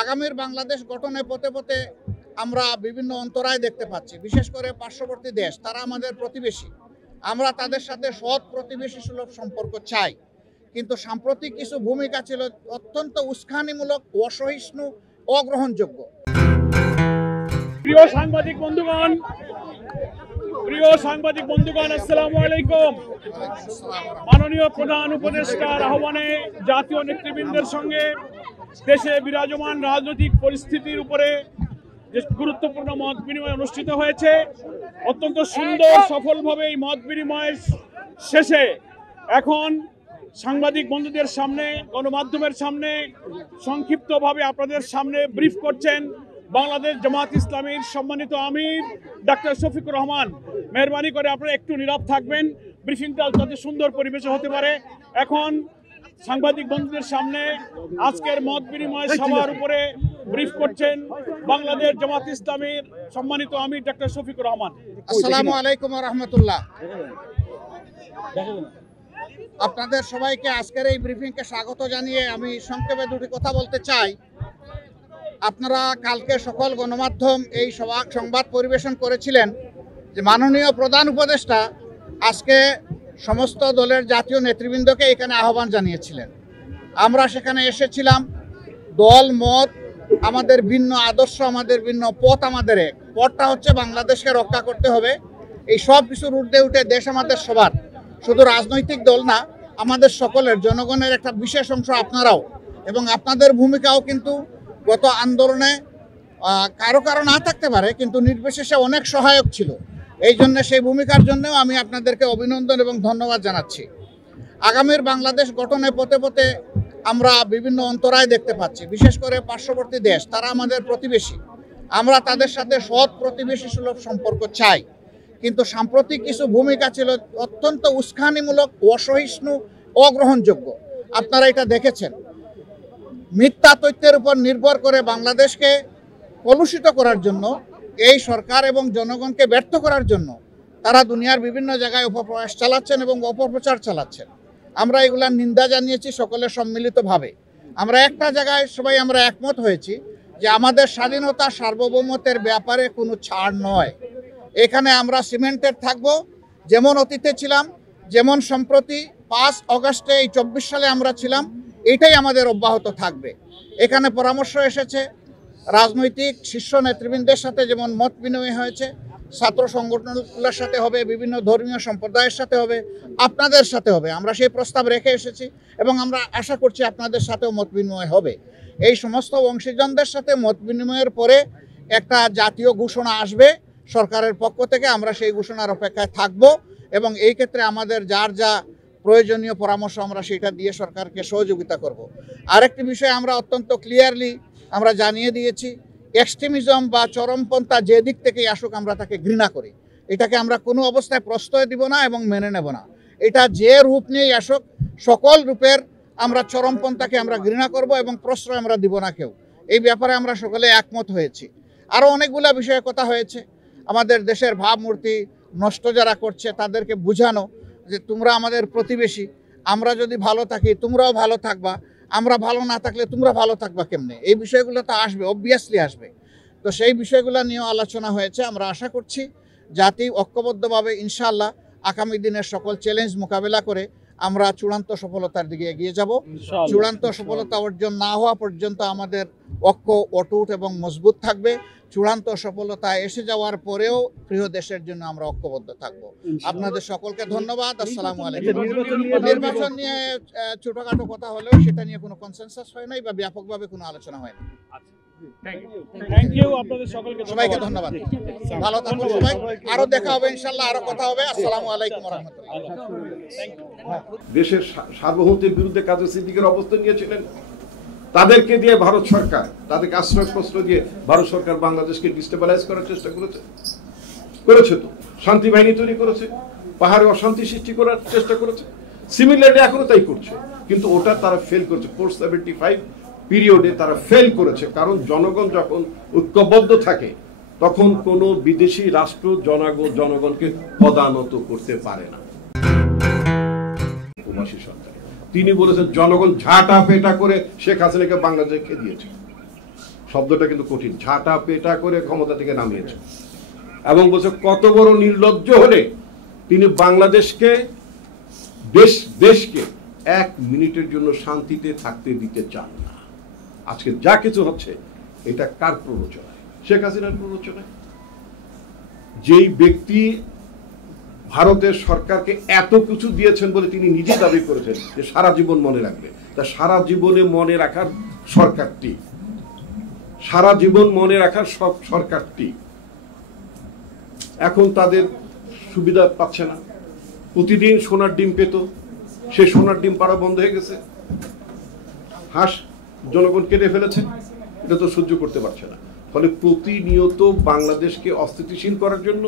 আগামীর বাংলাদেশ গঠনে পথে পথে আমরা বিভিন্ন অন্তরায় দেখতে পাচ্ছি। বিশেষ করে পার্শ্ববর্তী দেশ, তারা আমাদের প্রতিবেশী। আমরা তাদের সাথে সৎ প্রতিবেশী সুলভ সম্পর্ক চাই, কিন্তু সাম্প্রতিক কিছু ভূমিকা ছিল অত্যন্ত উস্কানিমূলক, অসহিষ্ণু, অগ্রহণযোগ্য। প্রিয় সাংবাদিক বন্ধুগণ, আসসালামু আলাইকুম। মাননীয় প্রধান উপদেষ্টার আহ্বানে জাতীয় নেতৃবৃন্দের সঙ্গে দেশে বিরাজমান রাজনৈতিক পরিস্থিতির উপরে যে গুরুত্বপূর্ণ মত বিনিময় অনুষ্ঠিত হয়েছে, অত্যন্ত সুন্দর সফলভাবে এই মত বিনিময়ের শেষে এখন সাংবাদিক বন্ধুদের সামনে, গণমাধ্যমের সামনে সংক্ষিপ্তভাবে আপনাদের সামনে ব্রিফ করছেন বাংলাদেশ জামাত ইসলামীর সম্মানিত আমির ডাক্তার শফিকুর রহমান। মেহরবানি করে আপনারা একটু নীরব থাকবেন, ব্রিফিংটা যাতে সুন্দর পরিবেশে হতে পারে। এখন সাংবাদিক বন্ধুদের সামনে আজকের মত বিনিময় সভার উপরে ব্রিফ করছেন বাংলাদেশ জামাত ইসলামীর সম্মানিত আমির ডাক্তার শফিকুর রহমান। আসসালামু আলাইকুম ওয়া রাহমাতুল্লাহ। আপনাদের সবাইকে আজকের এই ব্রিফিংকে স্বাগত জানিয়ে আমি সংক্ষেপে দুটি কথা বলতে চাই। আপনারা কালকে সকল গণমাধ্যম এই সংবাদ পরিবেশন করেছিলেন যে মাননীয় প্রধান উপদেষ্টা আজকে সমস্ত দলের জাতীয় নেতৃবৃন্দকে এখানে আহ্বান জানিয়েছিলেন। আমরা সেখানে এসেছিলাম। দল মত আমাদের ভিন্ন, আদর্শ আমাদের ভিন্ন, পথ আমাদের এক। পথটা হচ্ছে বাংলাদেশকে রক্ষা করতে হবে। এই সব কিছুর ঊর্ধ্বে উঠে দেশ আমাদের সবার, শুধু রাজনৈতিক দল না, আমাদের সকলের, জনগণের একটা বিশেষ অংশ আপনারাও, এবং আপনাদের ভূমিকাও কিন্তু গত আন্দোলনে কারো না থাকতে পারে, কিন্তু নির্বিশেষে অনেক সহায়ক ছিল। এই জন্য সেই ভূমিকার জন্যও আমি আপনাদেরকে অভিনন্দন এবং ধন্যবাদ জানাচ্ছি। আগামীর বাংলাদেশ গঠনে পথে পথে আমরা বিভিন্ন অন্তরায় দেখতে পাচ্ছি। বিশেষ করে পার্শ্ববর্তী দেশ, তারা আমাদের প্রতিবেশী। আমরা তাদের সাথে সৎ প্রতিবেশী সুলভ সম্পর্ক চাই, কিন্তু সাম্প্রতিক কিছু ভূমিকা ছিল অত্যন্ত উস্কানিমূলক, অসহিষ্ণু, অগ্রহণযোগ্য। আপনারা এটা দেখেছেন। মিথ্যা তথ্যের উপর নির্ভর করে বাংলাদেশকে কলুষিত করার জন্য, এই সরকার এবং জনগণকে ব্যর্থ করার জন্য তারা দুনিয়ার বিভিন্ন জায়গায় অপপ্রয়াস চালাচ্ছেন এবং অপপ্রচার চালাচ্ছেন। আমরা এগুলার নিন্দা জানিয়েছি সকলের সম্মিলিতভাবে। আমরা একটা জায়গায় সবাই আমরা একমত হয়েছি যে আমাদের স্বাধীনতা, সার্বভৌমত্বের ব্যাপারে কোনো ছাড় নয়। এখানে আমরা সিমেন্টেড থাকব, যেমন অতীতে ছিলাম, যেমন সম্প্রতি 5 অগস্টে এই 24 সালে আমরা ছিলাম, এটাই আমাদের অব্যাহত থাকবে। এখানে পরামর্শ এসেছে রাজনৈতিক শীর্ষ নেতৃবৃন্দের সাথে, যেমন মত বিনিময় হয়েছে, ছাত্র সংগঠনগুলোর সাথে হবে, বিভিন্ন ধর্মীয় সম্প্রদায়ের সাথে হবে, আপনাদের সাথে হবে। আমরা সেই প্রস্তাব রেখে এসেছি এবং আমরা আশা করছি আপনাদের সাথেও মত বিনিময় হবে। এই সমস্ত অংশীজনদের সাথে মত বিনিময়ের পরে একটা জাতীয় ঘোষণা আসবে সরকারের পক্ষ থেকে। আমরা সেই ঘোষণার অপেক্ষায় থাকব এবং এই ক্ষেত্রে আমাদের যার যা প্রয়োজনীয় পরামর্শ আমরা সেটা দিয়ে সরকারকে সহযোগিতা করব। আরেকটি বিষয় আমরা অত্যন্ত ক্লিয়ারলি আমরা জানিয়ে দিয়েছি, এক্সট্রিমিজম বা চরমপন্থা যে দিক থেকেই আসুক আমরা তাকে ঘৃণা করি। এটাকে আমরা কোনো অবস্থায় প্রশ্রয় দিব না এবং মেনে নেব না। এটা যে রূপ নিয়েই আসুক, সকল রূপের আমরা চরমপন্থাকে আমরা ঘৃণা করব এবং প্রশ্রয় আমরা দিব না কেউ। এই ব্যাপারে আমরা সকলে একমত হয়েছি। আরও অনেকগুলো বিষয়ে কথা হয়েছে। আমাদের দেশের ভাবমূর্তি নষ্ট যারা করছে তাদেরকে বোঝানো যে তোমরা আমাদের প্রতিবেশী, আমরা যদি ভালো থাকি তোমরাও ভালো থাকবা, আমরা ভালো না থাকলে তোমরা ভালো থাকবা কেমনে। এই বিষয়গুলো তো আসবে, অবভিয়াসলি আসবে। তো সেই বিষয়গুলো নিয়েও আলোচনা হয়েছে। আমরা আশা করছি জাতি ঐক্যবদ্ধভাবে ইনশাআল্লাহ আগামী দিনের সকল চ্যালেঞ্জ মোকাবেলা করে আমরা চূড়ান্ত সফলতার দিকে এগিয়ে যাব। চূড়ান্ত সফলতা অর্জন না হওয়া পর্যন্ত আমাদের ঐক্য অটুট এবং মজবুত থাকবে। চূড়ান্ত সফলতা এসে যাওয়ার পরেও প্রিয় দেশের জন্য আমরা ঐক্যবদ্ধ থাকব। আপনাদের সকলকে ধন্যবাদ। আসসালামু আলাইকুম। নির্বাচন নিয়ে ছোটখাটো কথা হলেও সেটা নিয়ে কোনো কনসেনসাস হয় নাই বা ব্যাপকভাবে কোনো আলোচনা হয় না। থ্যাংক ইউ আপনাদের সকলকে, সবাইকে ধন্যবাদ। ভালো থাকুন সবাই। আরো দেখা হবে ইনশাআল্লাহ, আরো কথা হবে। আসসালামু আলাইকুম ওয়া রাহমাতুল্লাহ। দেশের সার্বভৌমত্বের বিরুদ্ধে কাজী সিদ্দিকের অবস্থান নিয়েছিলেন, তাদেরকে দিয়ে ভারত সরকার, তাদেরকে আশ্রয়প্রশ্রয় দিয়ে ভারত সরকার বাংলাদেশকে ডিস্টেবিলাইজ করার চেষ্টা করেছে তো শান্তি বাহিনী তৈরি করেছে, পাহাড়ে অশান্তি সৃষ্টি করার চেষ্টা করেছে। সিমিলারলি এখনো তাই করছে, কিন্তু ওটা তারা ফেল করেছে। 475 পিরিয়ডে তারা ফেল করেছে, কারণ জনগণ যখন ঐক্যবদ্ধ থাকে তখন কোনো বিদেশি রাষ্ট্র জনগণকে পদানত করতে পারে না। তিনি বলেছেন জনগণ ঝাঁটা পেটা করে শেখ হাসিনাকে বাংলাদেশকে দিয়েছে। শব্দটা কিন্তু কঠিন, ঝাঁটা পেটা করে ক্ষমতা থেকে নামিয়েছে এবং বলছে কত বড় নির্লজ্জ হলে তিনি বাংলাদেশকে দেশকে 1 মিনিটের জন্য শান্তিতে থাকতে দিতে চান না। আজকে যা কিছু হচ্ছে এটা কার প্ররোচনায়? শেখ হাসিনার প্ররোচনায়। যেই ব্যক্তি ভারতের সরকারকে এত কিছু দিয়েছেন বলে তিনি নিজে দাবি করেছেন যে সারা জীবন মনে রাখবে, তা সারা জীবনে মনে রাখার সরকারটি, সারা জীবন মনে রাখার সব সরকারটি এখন তাদের সুবিধা পাচ্ছে না। প্রতিদিন সোনার ডিম পেত, সে সোনার ডিম পাড়া বন্ধ হয়ে গেছে। হাঁস জনগণ কেটে ফেলেছে, এটা তো সহ্য করতে পারছে না। ফলে প্রতিনিয়ত বাংলাদেশকে অস্থিতিশীল করার জন্য,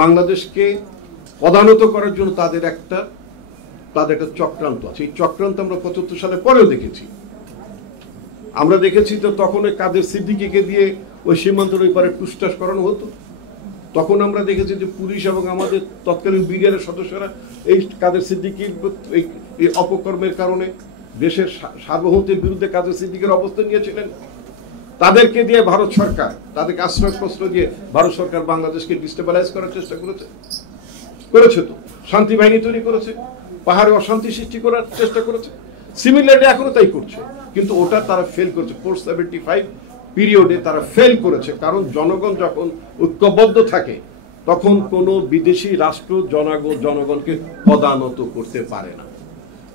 বাংলাদেশকে পদানত করার জন্য তাদের একটা চক্রান্ত আছে। এই চক্রান্ত আমরা 75 সালে পরেও দেখেছি। আমরা দেখেছি তো তখন ওই কাদের সিদ্দিকীকে দিয়ে ওই সীমান্তের ওই পারে টুসটাস করানো হতো। তখন আমরা দেখেছি যে পুলিশ এবং আমাদের তৎকালীন বিডিআরের সদস্যরা এই কাদের সিদ্দিকীর এই অপকর্মের কারণে দেশের সার্বভৌমত্বের বিরুদ্ধে কাদের সিদ্দিকের অবস্থান নিয়েছিলেন। তাদেরকে দিয়ে ভারত সরকার, তাদেরকে আশ্রয়প্রশ্রয় দিয়ে ভারত সরকার বাংলাদেশকে ডিস্টেবিলাইজ করার চেষ্টা করেছে তো শান্তি বাহিনী তৈরি করেছে, পাহাড়ে অশান্তি সৃষ্টি করার চেষ্টা করেছে। সিমিলারলি এখনো তাই করছে, কিন্তু ওটা তারা ফেল করেছে। 475 পিরিয়ডে তারা ফেল করেছে, কারণ জনগণ যখন ঐক্যবদ্ধ থাকে তখন কোনো বিদেশি রাষ্ট্র জনগণকে পদানত করতে পারে না।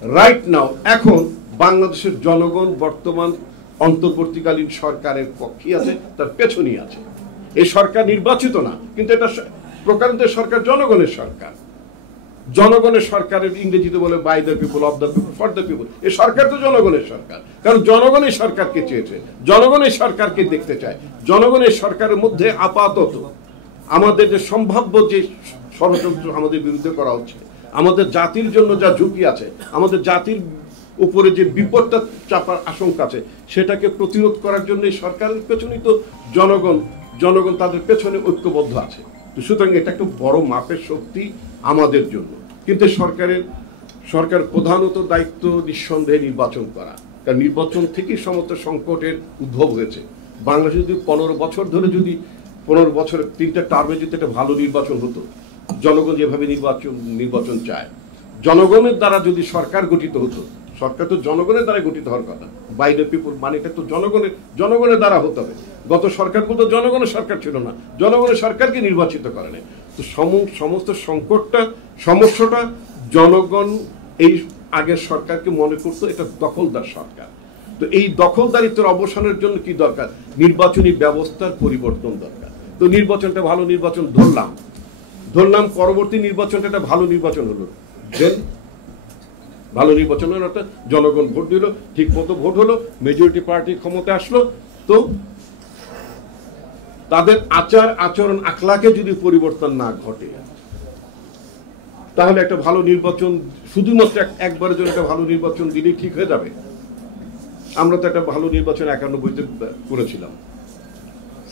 রাইট নাও এখন বাংলাদেশের জনগণ বর্তমান অন্তর্বর্তীকালীন সরকারের পক্ষে আছে, তার পেছনেই আছে। এই সরকার নির্বাচিত না, কিন্তু এটা প্রকারান্তরে সরকার জনগণের সরকার। জনগণের সরকারের ইংরেজিতে বলে by the people, of the people, for the people. এই সরকার তো জনগণের সরকার, কারণ জনগণ এই সরকারকে চেয়েছে, জনগণ এই সরকারকে দেখতে চায়। জনগণের সরকারের মধ্যে আপাতত আমাদের যে সম্ভাব্য যে ষড়যন্ত্র আমাদের বিরুদ্ধে করা হচ্ছে, আমাদের জাতির জন্য যা ঝুঁকি আছে, আমাদের জাতির উপরে যে বিপদটা চাপার আশঙ্কা আছে, সেটাকে প্রতিরোধ করার জন্য এই সরকারের পেছনেই তো জনগণ তাদের পেছনে ঐক্যবদ্ধ আছে। সুতরাং এটা একটা বড় মাপের শক্তি আমাদের জন্য। কিন্তু সরকার প্রধানত দায়িত্ব নিঃসন্দেহে নির্বাচন করা, কারণ নির্বাচন থেকেই সমস্ত সংকটের উদ্ভব হয়েছে। বাংলাদেশে যদি 15 বছর ধরে, যদি 15 বছরের 3টা টার্মে যদি একটা ভালো নির্বাচন হতো, জনগণ যেভাবে নির্বাচন চায়, জনগণের দ্বারা যদি সরকার গঠিত হতো, সরকার তো জনগণের দ্বারা গঠিত হওয়ার কথা, বাই দ্য পিপল মানে এটা তো জনগণের দ্বারা হতে হবে। গত সরকার বলতো জনগণের সরকার ছিল না, জনগণের সরকারকে নির্বাচিত করে নাই। তো সমস্ত সমস্যাটা জনগণ এই আগের সরকারকে মনে করতো এটা দখলদার সরকার। তো এই দখলদারিত্বের অবসানের জন্য কি দরকার? নির্বাচনী ব্যবস্থার পরিবর্তন দরকার। তো নির্বাচনটা ভালো নির্বাচন ধরলাম, পরবর্তী নির্বাচনটা একটা ভালো নির্বাচন হলো, দেন ভালো নির্বাচন হলো, একটা জনগণ ভোট দিল, ঠিক মতো ভোট হলো, মেজরিটি পার্টি ক্ষমতা আসলো। তো তাদের আচরণ আখলাকে যদি পরিবর্তন না ঘটে, তাহলে একটা ভালো নির্বাচন শুধুমাত্র একবারের জন্য একটা ভালো নির্বাচন দিলেই ঠিক হয়ে যাবে। আমরা তো একটা ভালো নির্বাচন 91-তে করেছিলাম,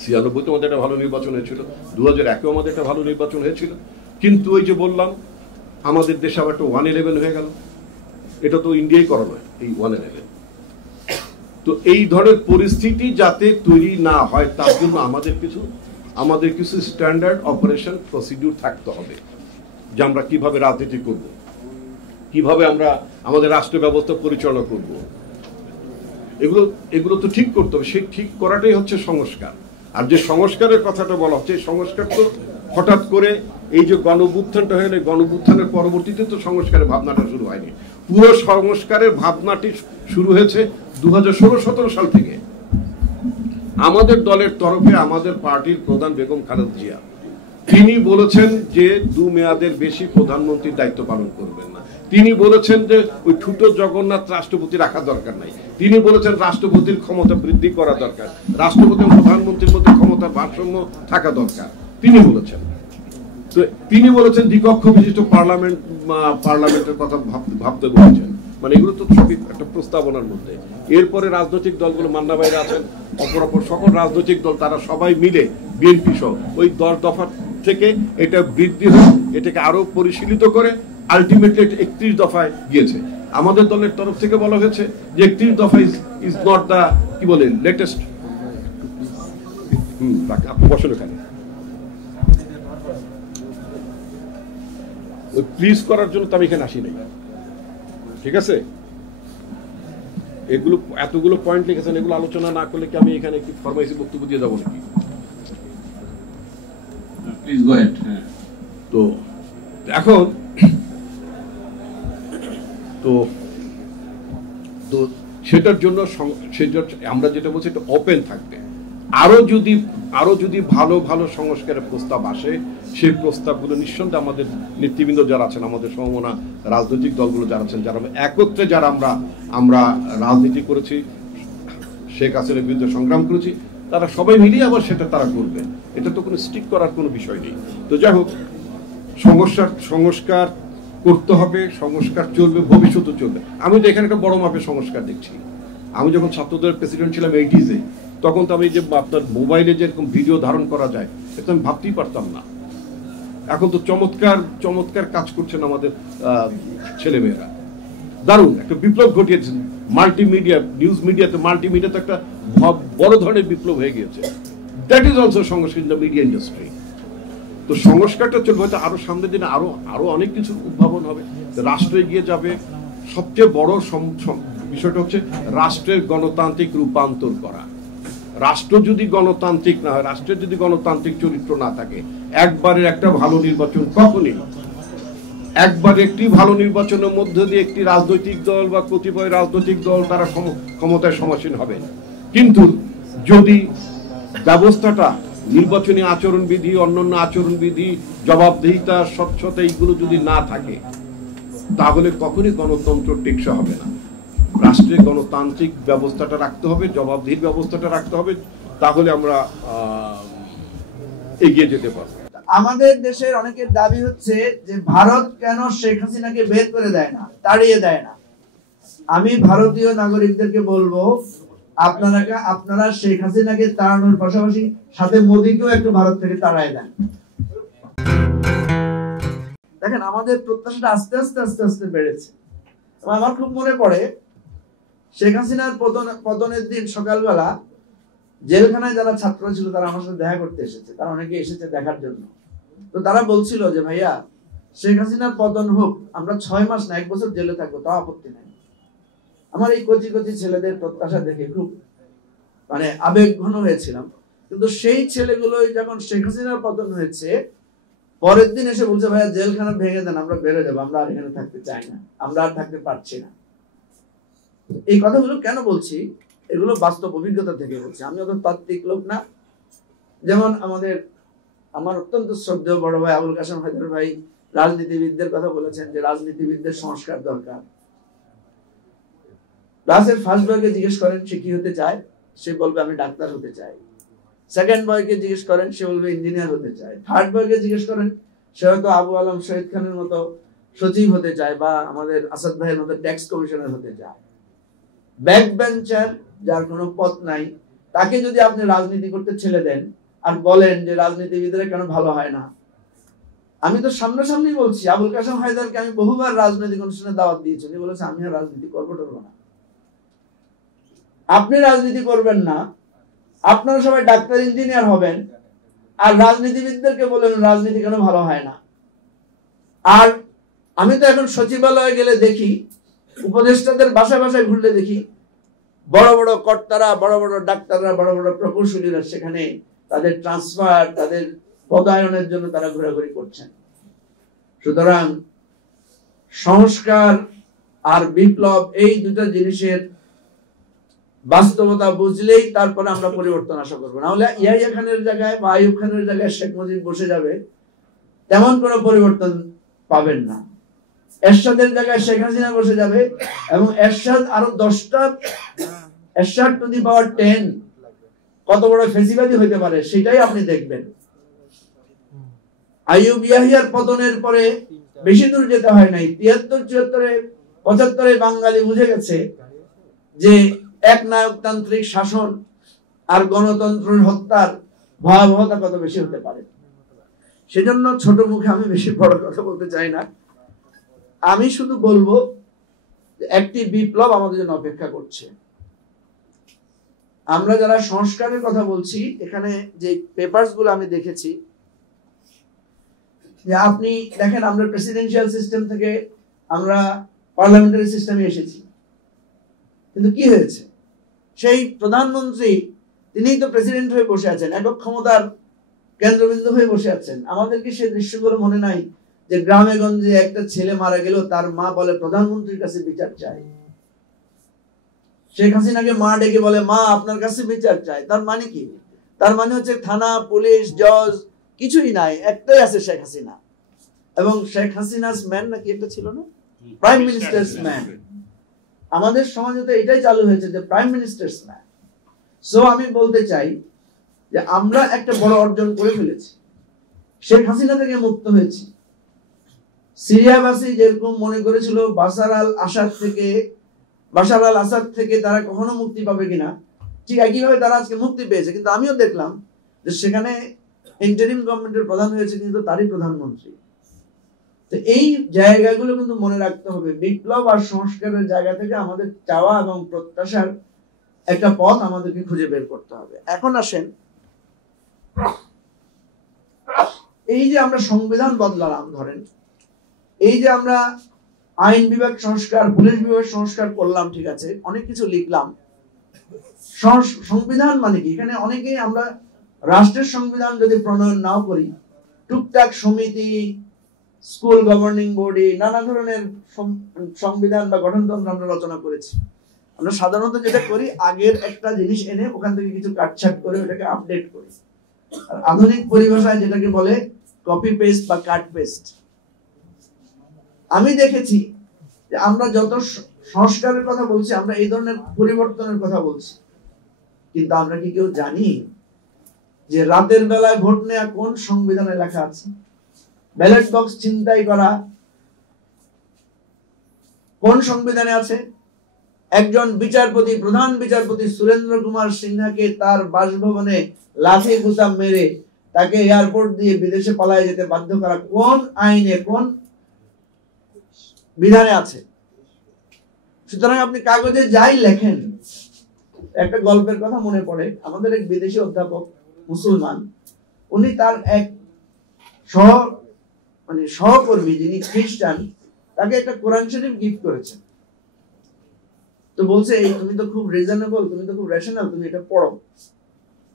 96-তে আমাদের একটা ভালো নির্বাচন হয়েছিল, 2001-এও আমাদের একটা ভালো নির্বাচন হয়েছিল। কিন্তু ওই যে বললাম, আমাদের দেশে আবার একটা 111 হয়ে গেল। এটা তো ইন্ডিয়ায় করা নয়, এই 111। তো এই ধরনের পরিস্থিতি যাতে তৈরি না হয়, তার জন্য আমাদের কিছু স্ট্যান্ডার্ড অপারেশন প্রসিডিউর থাকতে হবে, যে আমরা কিভাবে রাজনীতি করব, কিভাবে আমরা আমাদের রাষ্ট্র ব্যবস্থা পরিচালনা করব, এগুলো তো ঠিক করতে হবে। সেই ঠিক করাটাই হচ্ছে সংস্কার। আর যে সংস্কারের কথাটা বলা হচ্ছে, এই সংস্কার তো হঠাৎ করে এই যে গণঅভ্যুত্থানটা হয়ে গেলে, গণঅভ্যুত্থানের পরবর্তীতে তো সংস্কারের ভাবনাটা শুরু হয়নি। পুরো সংস্কারের ভাবনাটি শুরু হয়েছে 2016-17 সাল থেকে। আমাদের দলের তরফে আমাদের পার্টির প্রধান বেগম খালেদা জিয়া, তিনি বলেছেন যে 2 মেয়াদের বেশি প্রধানমন্ত্রীর দায়িত্ব পালন করবেন না। তিনি বলেছেন যে ওই ছোট জগন্নাথ রাষ্ট্রপতি রাখা দরকার নাই। তিনি বলেছেন রাষ্ট্রপতির ক্ষমতা বৃদ্ধি করা দরকার, রাষ্ট্রপতি এবং প্রধানমন্ত্রীর মধ্যে ক্ষমতা ভারসাম্য থাকা দরকার, তিনি বলেছেন। তো তিনি বলেছেন দ্বিকক্ষ বিশিষ্ট পার্লামেন্টের কথা ভাবতে বলেছেন। মানে এগুলো তো সবই একটা প্রস্তাবনার মধ্যে। এরপরে রাজনৈতিক দলগুলো, মান্না ভাইরা আছেন, অপর সকল রাজনৈতিক দল, তারা সবাই মিলে বিএনপি সহ ওই 10 দফা থেকে এটা বৃদ্ধি হয়ে এটাকে আরো পরিশীলিত করে আলটিমেটলি 31 দফায় গিয়েছে। আমাদের দলের তরফ থেকে বলা হয়েছে যে 31 দফা ইজ নট দা কি বলে লেটেস্ট আপনি বসেন ওখানে। প্লিজ করার জন্য তো আমি এখানে আসি নাই, ঠিক আছে? এগুলো এতগুলো পয়েন্ট লিখেছেন, এগুলো আলোচনা না করলে কি আমি এখানে একটি ফরমাইসি বক্তব্য দিয়ে যাবো নাকি? Please go head. তো এখন তো তো সেটার জন্য আমরা যেটা বলছি এটা ওপেন থাকবে। আরো যদি ভালো ভালো সংস্কারের প্রস্তাব আসে, সেই প্রস্তাবগুলো নিঃসন্দেহে আমাদের নেতৃবৃন্দ যারা আছেন, আমাদের সমমনা রাজনৈতিক দলগুলো যারা আছেন, যারা একত্রে যারা আমরা রাজনীতি করেছি, শেখ হাসিনার বিরুদ্ধে সংগ্রাম করেছি, তারা সবাই মিলিয়ে আবার সেটা তারা করবেন। এটা তো কোনো স্টিক করার কোনো বিষয় নেই। তো যাই হোক, সংস্কার করতে হবে, সংস্কার চলবে, ভবিষ্যতে চলবে। আমি তো এখানে একটা বড় মাপের সংস্কার দেখছি। আমি যখন ছাত্রদের প্রেসিডেন্ট ছিলাম 80s-এ, তখন তো আমি যে আপনার মোবাইলে যেরকম ভিডিও ধারণ করা যায়, এটা আমি ভাবতেই পারতাম না। এখন তো চমৎকার কাজ করছেন আমাদের ছেলেমেয়েরা, দারুণ একটা বিপ্লব ঘটিয়েছেন। মাল্টিমিডিয়া, নিউজ মিডিয়াতে, মাল্টিমিডিয়াতে একটা বড় ধরনের বিপ্লব হয়ে গিয়েছে। দ্যাট ইজ অলসো সংস্কার ইন দ্য মিডিয়া ইন্ডাস্ট্রি। তো সংস্কারটা চলবে, হয়তো আরো সামনের দিনে আরো অনেক কিছু উদ্ভাবন হবে, রাষ্ট্র এগিয়ে যাবে। সবচেয়ে বড় বিষয়টা হচ্ছে রাষ্ট্রের গণতান্ত্রিক রূপান্তর করা। রাষ্ট্র যদি গণতান্ত্রিক না হয়, রাষ্ট্রের যদি গণতান্ত্রিক চরিত্র না থাকে, একবারের একটা ভালো নির্বাচন কখনই, একটি ভালো নির্বাচনের মধ্য দিয়ে একটি রাজনৈতিক দল বা কতিপয় রাজনৈতিক দল তারা ক্ষমতায় সমাসীন হবে। কিন্তু যদি ব্যবস্থাটা, নির্বাচনী আচরণবিধি, অন্যান্য আচরণবিধি, জবাবদিহিতা, স্বচ্ছতা, এইগুলো যদি না থাকে, তাহলে কখনই গণতন্ত্র টেকসই হবে না। রাষ্ট্রে গণতান্ত্রিক ব্যবস্থাটা রাখতে হবে, জবাবদিহির ব্যবস্থাটা রাখতে হবে, তাহলে আমরা এগিয়ে যেতে পারবো। আমাদের দেশের অনেকের দাবি হচ্ছে যে ভারত কেন শেখ হাসিনাকে বের করে দেয় না, তাড়িয়ে দেয় না। আমি ভারতীয় নাগরিকদেরকে বলবো, আপনারা শেখ হাসিনাকে তাড়ানোর পাশাপাশি সাথে মোদিকেও একটু ভারত থেকে তাড়ায় দেন। দেখেন, আমাদের প্রত্যাশাটা আস্তে আস্তে বেড়েছে। আমার খুব মনে পড়ে, শেখ হাসিনার পতনের দিন সকালবেলা জেলখানায় যারা ছাত্র ছিল তারা আমার সাথে দেখা করতে এসেছে, তারা অনেকে এসেছে দেখার জন্য। তো তারা বলছিল যে ভাইয়া, শেখ হাসিনার পতন হোক, আমরা 6 মাস না 1 বছর জেলে থাকবো, তাও আপত্তি নাই। আমার এই কচি ছেলেদের প্রত্যাশা দেখে খুব আবেগ ঘন হয়েছিলাম। কিন্তু সেই ছেলেগুলোই যখন শেখ হাসিনার পতন হয়েছে, পরের দিন এসে বলছে ভাইয়া জেলখানা ভেঙে দেন, আমরা বেরো যাবো, আমরা আর এখানে থাকতে চাই না, আমরা আর থাকতে পারছি না। এই কথাগুলো কেন বলছি? এগুলো বাস্তব অভিজ্ঞতা থেকে বলছি। আমি অত তাত্ত্বিক লোক না। যেমন আমার অত্যন্ত শ্রদ্ধেয় বড় ভাই আবুল কাশেম হায়দার ভাই রাজনীতিবিদদের কথা বলেছেন যে রাজনীতিবিদদের সংস্কার দরকার। ক্লাসের ফার্স্ট বয়কে জিজ্ঞেস করেন সে কি হতে চায়, সে বলবে আমি ডাক্তার হতে চাই। সেকেন্ড বয়কে জিজ্ঞেস করেন, সে বলবে ইঞ্জিনিয়ার হতে চায়। থার্ড বয়কে জিজ্ঞেস করেন, সে হয়তো আবু আলম শহীদ খানের মতো সচিব হতে চায়, বা আমাদের আসাদ ভাইয়ের মতো ট্যাক্স কমিশনার হতে চায়। ব্যাক বেঞ্চার, যার কোনো পথ নাই, তাকে যদি আপনি রাজনীতি করতে ছেড়ে দেন আর বলেন যে রাজনীতিবিদরা কেন ভালো হয় না, আমি তো সামনাসামনি বলছি। আবুল কাশেম হায়দারকে আমি বহুবার রাজনৈতিক অনুষ্ঠানে দাওয়াত দিয়েছি, উনি বলেছে আমি আর রাজনীতি করবো না। আপনি রাজনীতি করবেন না, আপনারা সবাই ডাক্তার ইঞ্জিনিয়ার হবেন, আর রাজনীতিবিদদেরকে বলেন রাজনীতি কেন ভালো হয় না। আর আমি তো এখন সচিবালয়ে গেলে দেখি, উপদেষ্টাদের বাসায় বাসায় ঘুরলে দেখি, বড় বড় কর্তারা, বড় বড় ডাক্তাররা, বড় বড় প্রকৌশলীরা সেখানে তাদের ট্রান্সফার, তাদের পদায়নের জন্য তারা ঘোরাঘুরি করছেন। সুতরাং সংস্কার আর বিপ্লব, এই দুটো জিনিসের বাস্তবতা বুঝলেই তারপরে আমরা পরিবর্তন আশা করবো। না হলে ইয়াহিয়া খানের জায়গায় বা আইয়ুব খানের জায়গায় শেখ মুজিব বসে যাবে, তেমন কোনো পরিবর্তন পাবেন না। এরশাদের জায়গায় শেখ হাসিনা বসে যাবে, এবং এরশাদ আরো 10টা, এরশাদ টু দি পাওয়ার 10 কত বড় ফেসিবাদী হইতে পারে সেটাই আপনি দেখবেন। আইয়ুব ইয়াহিয়ার পতনের পরে বেশি দূর যেতে হয় নাই, 73, 74, 75 বাঙালি বুঝে গেছে যে একনায়কতান্ত্রিক শাসন আর গণতন্ত্রের হত্যার ভয়াবহতা কত বেশি হতে পারে। সেজন্য ছোট মুখে আমি বেশি বড় কথা বলতে চাই না। আমি শুধু বলবো একটি বিপ্লব আমাদের জন্য অপেক্ষা করছে। আমরা যারা সংস্কারের কথা বলছি, এখানে যে পেপারস গুলো আমি দেখেছি, যে আপনি দেখেন আমরা প্রেসিডেন্সিয়াল সিস্টেম থেকে আমরা পার্লামেন্টারি সিস্টেমে এসেছি, কিন্তু কি হয়েছে? সেই প্রধানমন্ত্রী তিনিই তো প্রেসিডেন্ট হয়ে বসে আছেন, একক ক্ষমতার কেন্দ্রবিন্দু হয়ে বসে আছেন। আমাদের কি সেই দৃশ্যগুলো মনে নাই যে গ্রামে গঞ্জে একটা ছেলে মারা গেল, তার মা বলে প্রধানমন্ত্রীর কাছে বিচার চাই। শেখ হাসিনাকে মা ডেকে বলে মা আপনার কাছে বিচার চাই। তার মানে কি? তার মানে হচ্ছে থানা, পুলিশ, জজ কিছুই নাই, একটাই আছে শেখ হাসিনা। এবং শেখ হাসিনাস ম্যান নাকি একটা ছিল না, প্রাইম মিনিস্টার্স ম্যান। আমাদের সমাজে তো এটাই চালু হয়েছে যে প্রাইম মিনিস্টার্স ম্যান। সো আমি বলতে চাই যে আমরা একটা বড় অর্জন করে ফেলেছি, শেখ হাসিনা থেকে মুক্ত হয়েছি। সিরিয়াবাসী যেরকম মনে করেছিল বাশার আল আসাদ থেকে তারা কখনো মুক্তি পাবে কিনা, ঠিক একইভাবে তারা আজকে মুক্তি পেয়েছে। কিন্তু আমিও দেখলাম যে সেখানে ইন্টারিম গভর্নমেন্টের প্রধান হয়েছে কিন্তু তারই প্রধানমন্ত্রী। তো এই জায়গাগুলো কিন্তু মনে রাখতে হবে। বিপ্লব আর সংস্কারের জায়গা থেকে আমাদের চাওয়া এবং প্রত্যাশার একটা পথ আমাদেরকে খুঁজে বের করতে হবে। এখন আসেন, এই যে আমরা সংবিধান বদলালাম, ধরেন এই যে আমরা আইন বিভাগ সংস্কার, পুলিশ বিভাগ সংস্কার করলাম, ঠিক আছে, অনেক কিছু লিখলাম। সংবিধান মানে কি? এখানে অনেকেই আমরা রাষ্ট্রের সংবিধান যদি প্রণয়ন নাও করি, টুকটাক সমিতি, স্কুল গভর্নিং বডি, নানা ধরনের সংবিধান বা গঠনতন্ত্র আমরা রচনা করেছি। আমরা সাধারণত যেটা করি, আগের একটা জিনিস এনে ওখান থেকে কিছু কাটছাট করে ওটাকে আপডেট করি। আর আধুনিক পরিভাষায় যেটাকে বলে কপি পেস্ট বা কাট পেস্ট। আমি দেখেছি যে আমরা যত সংস্কারের কথা বলছি, আমরা এই ধরনের পরিবর্তনের কথা বলছি, কিন্তু আমরা কি কেউ জানি যে রাতের বেলায় ভোট নেওয়া কোন সংবিধানে লেখা আছে? ব্যালট বক্স ছিনতাই করা কোন সংবিধানে আছে? একজন বিচারপতি, প্রধান বিচারপতি সুরেন্দ্র কুমার সিনহাকে তার বাসভবনে লাথি গুতা মেরে তাকে এয়ারপোর্ট দিয়ে বিদেশে পালায় যেতে বাধ্য করা কোন আইনে, কোন বিধানে আছে? সুতরাং আপনি কাগজে যাই লেখেন। একটা গল্পের কথা মনে পড়ে, আমাদের এক বিদেশি অধ্যাপক মুসলমান, উনি তার এক সহকর্মী যিনি খ্রিস্টান, তাকে একটা কোরআন শরীফ গিফট করেছেন। তো বলছে এই তুমি তো খুব রিজনেবল, তুমি তো খুব রেশনাল, তুমি এটা পড়ো।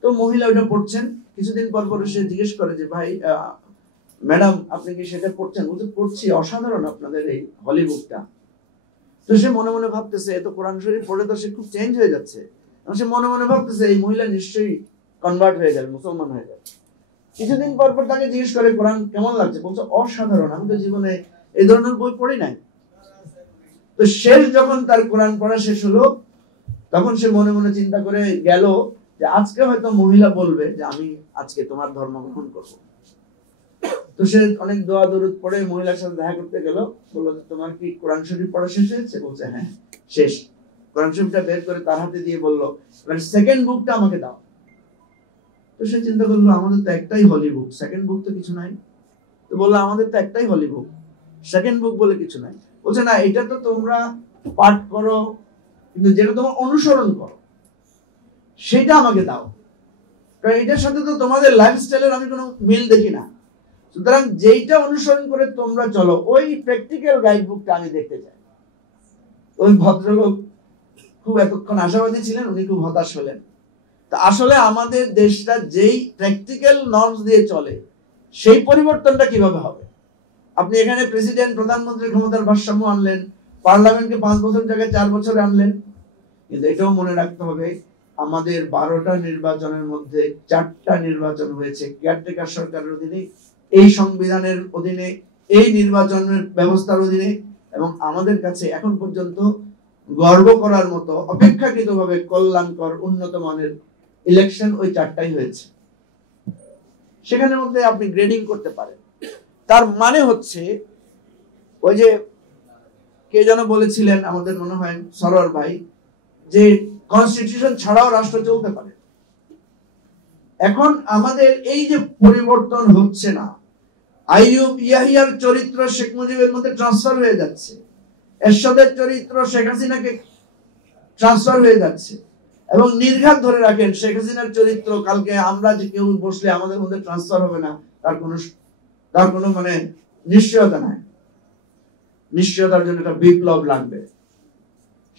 তো মহিলা ওটা পড়ছেন। কিছুদিন পর পর সে জিজ্ঞেস করে যে ভাই ম্যাডাম আপনি কি সেটা পড়ছেন? বলতে পড়ছি, অসাধারণ আপনাদের এই হলি বুকটা। তো সে মনে মনে ভাবতেছে এত কোরআন শরীফ পড়ে তো সে খুব চেঞ্জ হয়ে যাচ্ছে। সে মনে মনে ভাবতেছে এই মহিলা নিশ্চয়ই কনভার্ট হয়ে যাবে, মুসলমান হয়ে যাবে। কিছুদিন পর পর তাকে জিজ্ঞেস করে কোরআন কেমন লাগছে? বলছে অসাধারণ, আমি তো জীবনে এই ধরনের বই পড়ি নাই। তো শেষ যখন তার কোরআন পড়া শেষ হলো, তখন সে মনে মনে চিন্তা করে গেল যে আজকে হয়তো মহিলা বলবে যে আমি আজকে তোমার ধর্ম গ্রহণ করবো। তো সে অনেক দোয়া দরুদ পড়ে মহিলার সাথে দেখা করতে গেল। বললো তোমার কি কোরআন শরীফ পড়া শেষ হয়েছে? বলছে হ্যাঁ শেষ। কোরআন শরীফটা বের করে তার হাতে দিয়ে বললো এবার সেকেন্ড বুকটা আমাকে দাও। তো সে চিন্তা করলো আমাদের তো একটাই হলি বুক, সেকেন্ড বুক তো কিছু নাই। তো বললো আমাদের তো একটাই হলি বুক, সেকেন্ড বুক বলে কিছু নাই। বলছে না, এটা তো তোমরা পাঠ করো, কিন্তু যেটা তোমরা অনুসরণ করো সেটা আমাকে দাও, কারণ এটার সাথে তো তোমাদের লাইফস্টাইলের আমি কোনো মিল দেখি না। সুতরাং যেইটা অনুসরণ করে তোমরা চলো, ওই প্র্যাকটিক্যাল গাইড বুকটা আমি দেখতে চাই। ওই ভদ্রলোক খুব এতক্ষণ আশাবাদী ছিলেন, উনি খুব হতাশ হলেন। তা আসলে আমাদের দেশটা যেই প্র্যাকটিক্যাল নর্মস দিয়ে চলে, সেই পরিবর্তনটা কিভাবে হবে? আপনি এখানে প্রেসিডেন্ট, প্রধানমন্ত্রীর ক্ষমতার ভারসাম্য আনলেন, পার্লামেন্টকে 5 বছর জায়গায় 4 বছরে আনলেন, কিন্তু এটাও মনে রাখতে হবে আমাদের 12টা নির্বাচনের মধ্যে 4টা নির্বাচন হয়েছে কেয়ারটেকার সরকারের অধীনে, এই সংবিধানের অধীনে, এই নির্বাচনের ব্যবস্থার অধীনে। এবং আমাদের কাছে এখন পর্যন্ত গর্ব করার মতো অপেক্ষাকৃতভাবে কল্যাণকর উন্নত মানের ইলেকশন ওই 4টাই হয়েছে। সেখানের মধ্যে আপনি গ্রেডিং করতে পারেন। তার মানে হচ্ছে ওই যে কে যেন বলেছিলেন, আমাদের মনে হয় সরোয়ার ভাই, যে কনস্টিটিউশন ছাড়াও রাষ্ট্র চলতে পারে। এখন আমাদের এই যে পরিবর্তন হচ্ছে না, আইয়ুব ইয়াহিয়ার চরিত্র শেখ মুজিবের মধ্যে ট্রান্সফার হয়ে যাচ্ছে, এরশাদের চরিত্র শেখ হাসিনাকে ট্রান্সফার হয়ে যাচ্ছে। এবং নির্ঘাত ধরে রাখেন শেখ হাসিনার চরিত্র কালকে আমরা যে কেউ বসলে আমাদের মধ্যে ট্রান্সফার হবে না তার কোনো মানে নিশ্চয়তা নাই। নিশ্চয়তার জন্য একটা বিপ্লব লাগবে।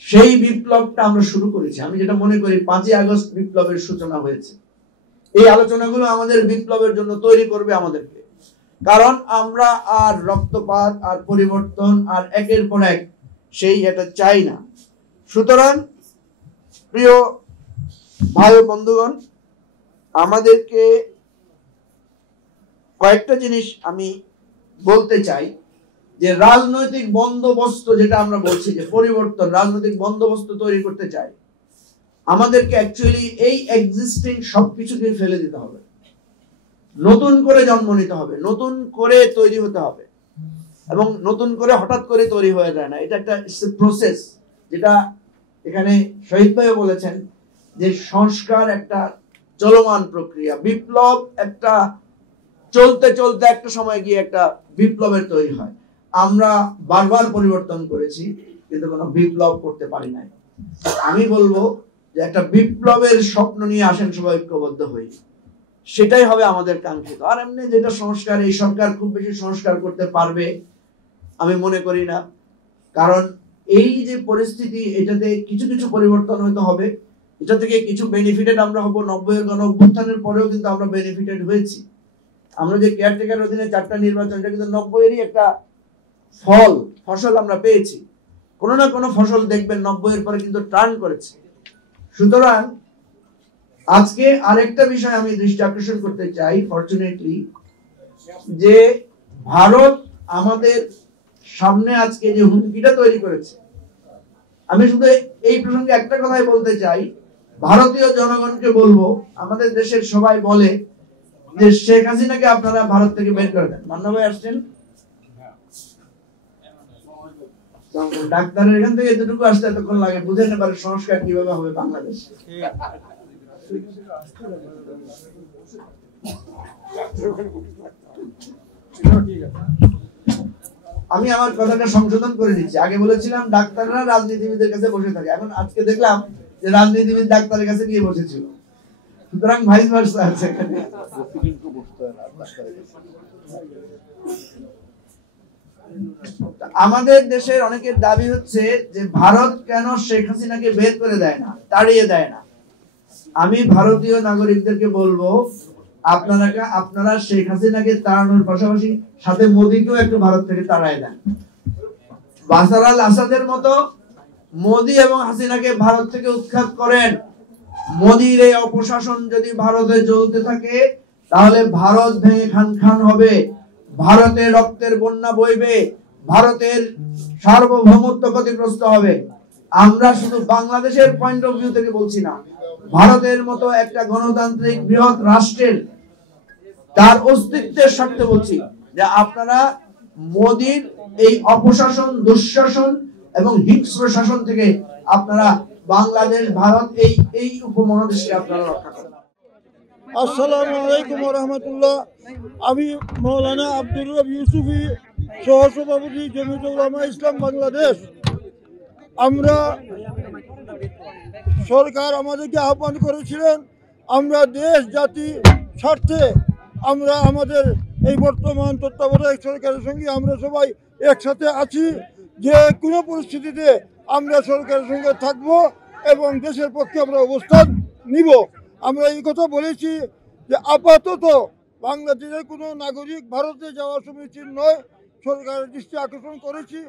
সেই বিপ্লবটা আমরা শুরু করেছি। আমি যেটা মনে করি 5ই আগস্ট বিপ্লবের সূচনা হয়েছে। এই আলোচনাগুলো আমাদের বিপ্লবের জন্য তৈরি করবে আমাদেরকে, কারণ আমরা আর রক্তপাত আর পরিবর্তন আর একের পর এক সেই এটা চাই না। সুতরাং প্রিয় ভাই ও বন্ধুগণ, আমাদেরকে কয়েকটা জিনিস আমি বলতে চাই যে রাজনৈতিক বন্দোবস্ত যেটা আমরা বলছি যে পরিবর্তন, রাজনৈতিক বন্দোবস্ত তৈরি করতে চাই, আমাদেরকে অ্যাকচুয়ালি এই এক্সিস্টিং সবকিছুকে ফেলে দিতে হবে, নতুন করে জন্ম নিতে হবে, নতুন করে তৈরি হতে হবে। এবং নতুন করে হঠাৎ করে তৈরি হয়ে যায় না, এটা একটা প্রসেস। যেটা এখানে শহীদ ভাই বলেছেন যে সংস্কার একটা চলমান প্রক্রিয়া, বিপ্লব একটা চলতে চলতে একটা সময় গিয়ে একটা বিপ্লবের তৈরি হয়। আমরা বারবার পরিবর্তন করেছি কিন্তু কোনো বিপ্লব করতে পারি নাই। আমি বলবো যে একটা বিপ্লবের স্বপ্ন নিয়ে আসেন, সবাই ঐক্যবদ্ধ হই, সেটাই হবে আমাদের কাঙ্ক্ষিত। আর এমনি যেটা সংস্কার, এই সরকার খুব বেশি সংস্কার করতে পারবে আমি মনে করি না, কারণ এই যে পরিস্থিতি এটাতে কিছু কিছু পরিবর্তন হয়তো হবে, এটা থেকে কিছু বেনিফিটেড আমরা হব। 90-এর গণ অভ্যুত্থানের পরেও কিন্তু আমরা বেনিফিটেড হয়েছি। আমরা যে কেয়ারটেকার অধীনে 4টা নির্বাচন, এটা কিন্তু 90-এরই একটা ফসল আমরা পেয়েছি। কোনো না কোনো ফসল দেখবেন 90-এর পরে কিন্তু টার্ন করেছে। সুতরাং আজকে আরেকটা বিষয় আমি দৃষ্টি আকর্ষণ করতে চাই, ফরচুনেটলি যে ভারত আমাদের সামনে আজকে যে হুমকিটা তৈরি করেছে, আমি শুধু এই প্রসঙ্গে একটা কথাই বলতে চাই, ভারতীয় জনগণকে বলবো, আমাদের দেশের সবাই বলে যে শেখ হাসিনাকে আপনারা ভারত থেকে বের করে দেন। মান্না ভাই আসছেন, ডাক্তারের এখান থেকে এতটুকু আসতে এতক্ষণ লাগে, বুঝে নেবার সংস্কার কিভাবে হবে বাংলাদেশে। আমি আমার কথাটা সংশোধন করে নিচ্ছি। আগে বলেছিলাম ডাক্তাররা রাজনীতিবিদদের কাছে বসে থাকে, এখন আজকে দেখলাম যে রাজনীতিবিদ ডাক্তারের কাছে গিয়ে বসেছিল। সুতরাং ভাইস ভার্সা আছে। আমাদের দেশের অনেকের দাবি হচ্ছে যে ভারত কেন শেখ হাসিনাকে বের করে দেয় না, তাড়িয়ে দেয় না। আমি ভারতীয় নাগরিকদেরকে বলবো, আপনারা শেখ হাসিনাকে তাড়ানোর পাশাপাশি সাথে মোদিকেও একটু ভারত থেকে তাড়ায় দেন। বাশার আল আসাদের মতো মোদি এবং হাসিনাকে ভারত থেকে উৎখাত করেন। মোদির এই অপশাসন যদি ভারতে চলতে থাকে তাহলে ভারত ভেঙে খান খান হবে, ভারতের রক্তের বন্যা বইবে, ভারতের সার্বভৌমত্ব ক্ষতিগ্রস্ত হবে। আমরা শুধু বাংলাদেশের পয়েন্ট অফ ভিউ থেকে বলছি না, ভারতের মতো একটা গণতান্ত্রিক বৃহৎ রাষ্ট্রের তার অস্তিত্বের স্বার্থে বলছি যে আপনারা মোদির এই অপশাসন, দুঃশাসন এবং হিংস্র শাসন থেকে আপনারা বাংলাদেশ, ভারত এই উপমহাদেশকে আপনারা রক্ষা করেন। আসসালামু আলাইকুম ওয়া রাহমাতুল্লাহ। আমি মাওলানা আব্দুর রব ইউসুফি, সহসভাপতি জমিয়তুল উলামা ইসলাম বাংলাদেশ। আমরা সরকার আমাদেরকে আহ্বান করেছিলেন, আমরা দেশ জাতি স্বার্থে আমরা আমাদের এই বর্তমান তত্ত্বাবধায়ক সরকারের সঙ্গে আমরা সবাই একসাথে আছি, যে কোনো পরিস্থিতিতে আমরা সরকারের সঙ্গে থাকব এবং দেশের পক্ষে আমরা অবস্থান নিব। আমরা এই কথা বলেছি যে আপাতত বাংলাদেশের কোনো নাগরিক ভারতে যাওয়া সমীচীন নয়, সরকারের দৃষ্টি আকর্ষণ করেছি।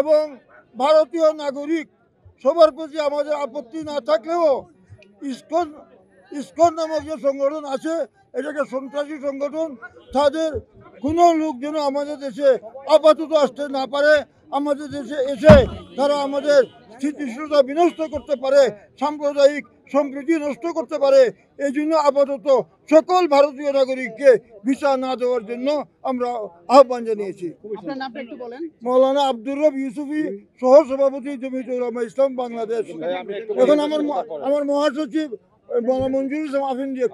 এবং ভারতীয় নাগরিক সবার প্রতি আমাদের আপত্তি না থাকলেও ইসকন নামক যে সংগঠন আছে, এটাকে সন্ত্রাসী সংগঠন, তাদের কোনো লোক যেন আমাদের দেশে আপাতত আসতে না পারে। আমাদের দেশে এসে তারা আমাদের স্থিতিশীলতা বিনষ্ট করতে পারে, সাম্প্রদায়িক সম্প্রীতি নষ্ট করতে পারে। এই জন্য আপাতত সকল ভারতীয় নাগরিককে ভিসা না দেওয়ার জন্য আমরা আহ্বান জানিয়েছি। মাওলানা আব্দুর রব ইউসুফি, সহসভাপতি জমিয়তুল উলামা ইসলাম বাংলাদেশ। এখন আমার মহাসচিব মঞ্জুর ইসলাম আফিন দিয়ে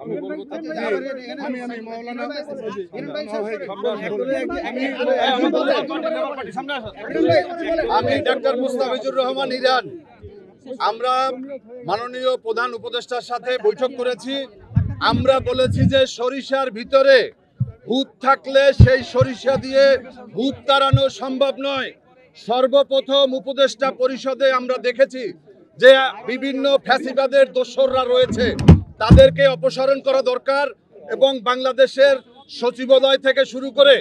আমি ডাক্তার মুস্তাফিজুর রহমান ইরান, আমরা মাননীয় প্রধান উপদেষ্টার সাথে বৈঠক করেছি। আমরা বলেছি যে সরিষার ভিতরে ভূত থাকলে সেই সরিষা দিয়ে ভূত তাড়ানো সম্ভব নয়। সর্বপ্রথম উপদেষ্টা পরিষদে আমরা দেখেছি যে বিভিন্ন ফ্যাসিবাদের দোসররা রয়েছে, তাদেরকে অপসারণ করা দরকার এবং বাংলাদেশের সচিবালয় থেকে শুরু করে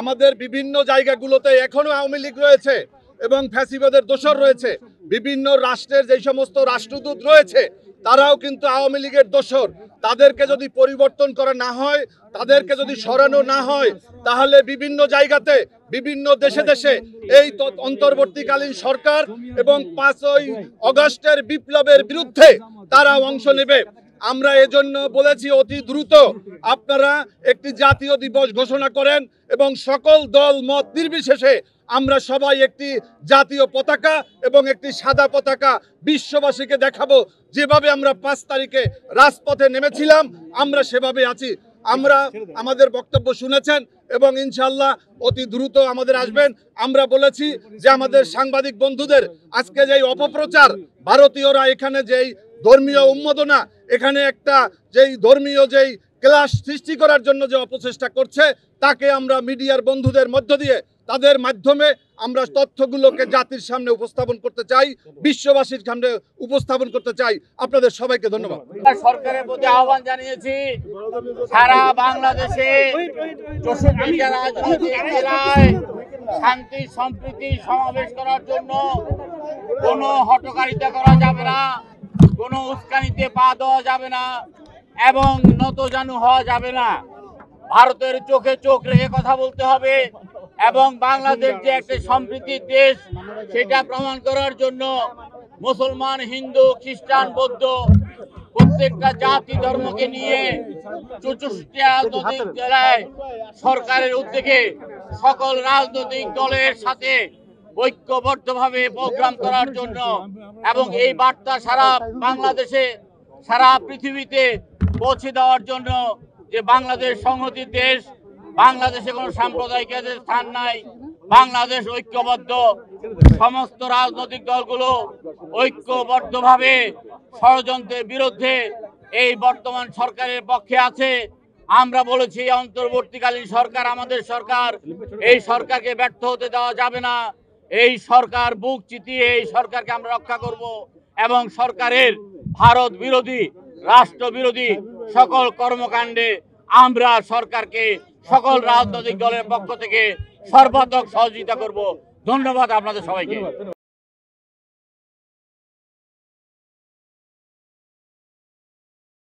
আমাদের বিভিন্ন জায়গাগুলোতে এখনো আওয়ামী লীগ রয়েছে এবং ফ্যাসিবাদের দোসর রয়েছে। বিভিন্ন রাষ্ট্রের যে সমস্ত রাষ্ট্রদূত রয়েছে তারাও কিন্তু আওয়ামী লীগের দোসর। তাদেরকে যদি পরিবর্তন করা না হয়, তাদেরকে যদি সরানো না হয়, তাহলে বিভিন্ন জায়গাতে বিভিন্ন দেশে দেশে এই অন্তর্বর্তীকালীন সরকার এবং 5ই আগস্টের বিপ্লবের বিরুদ্ধে তারা অংশ নেবে। আমরা এজন্য বলেছি অতি দ্রুত আপনারা একটি জাতীয় দিবস ঘোষণা করেন এবং সকল দল মত নির্বিশেষে আমরা সবাই একটি জাতীয় পতাকা এবং একটি সাদা পতাকা বিশ্ববাসীকে দেখাবো। যেভাবে আমরা 5 তারিখে রাজপথে নেমেছিলাম আমরা সেভাবে আছি। আমরা আমাদের বক্তব্য শুনেছেন এবং ইনশাআল্লাহ অতি দ্রুত আমাদের আসবেন। আমরা বলেছি যে আমাদের সাংবাদিক বন্ধুদের আজকে যেই অপপ্রচার, ভারতীয়রা এখানে যেই ধর্মীয় উন্মাদনা, এখানে একটা যেই ধর্মীয় যেই ক্লাস সৃষ্টি করার জন্য যে অপচেষ্টা করছে, তাকে আমরা মিডিয়ার বন্ধুদের মধ্য দিয়ে তাদের মাধ্যমে আমরা তথ্যগুলোকে জাতির সামনে উপস্থাপন করতে চাই, বিশ্ববাসীর সামনে উপস্থাপন করতে চাই। আপনাদের সবাইকে ধন্যবাদ। সরকারের প্রতি আহ্বান জানিয়েছি সারা বাংলাদেশে 64টা রাজনৈতিক জেলায় শান্তি সম্প্রীতি সমাবেশ করার জন্য কোনো হটকারিতা করা যাবে না, কোনো উস্কানিতে পা দেওয়া যাবে না এবং নতজানু হওয়া যাবে না। ভারতের চোখে চোখ রেখে কথা বলতে হবে এবং বাংলাদেশ যে একটা সম্প্রীতির দেশ সেটা প্রমাণ করার জন্য মুসলমান, হিন্দু, খ্রিস্টান, বৌদ্ধ প্রত্যেকটা জাতি ধর্মকে নিয়ে 64টা রাজনৈতিক জেলায় সরকারের উদ্যোগে সকল রাজনৈতিক দলের সাথে ঐক্যবদ্ধভাবে প্রোগ্রাম করার জন্য এবং এই বার্তা সারা বাংলাদেশে সারা পৃথিবীতে পৌঁছে দেওয়ার জন্য যে বাংলাদেশ সংহতির দেশ, বাংলাদেশে কোনো সাম্প্রদায়িকতার স্থান নাই, বাংলাদেশ ঐক্যবদ্ধ। সমস্ত রাজনৈতিক দলগুলো ঐক্যবদ্ধভাবে ষড়যন্ত্রের বিরুদ্ধে এই বর্তমান সরকারের পক্ষে আছে। আমরা বলেছি অন্তর্বর্তীকালীন সরকার আমাদের সরকার, এই সরকারকে ব্যর্থ হতে দেওয়া যাবে না। এই সরকার বুক চিতিয়ে এই সরকারকে আমরা রক্ষা করব এবং সরকারের ভারত বিরোধী, রাষ্ট্র বিরোধী সকল কর্মকাণ্ডে আমরা সরকারকে সকল রাজনৈতিক দলের পক্ষ থেকে সর্বাত্মক সহযোগিতা করব। ধন্যবাদ আপনাদের সবাইকে।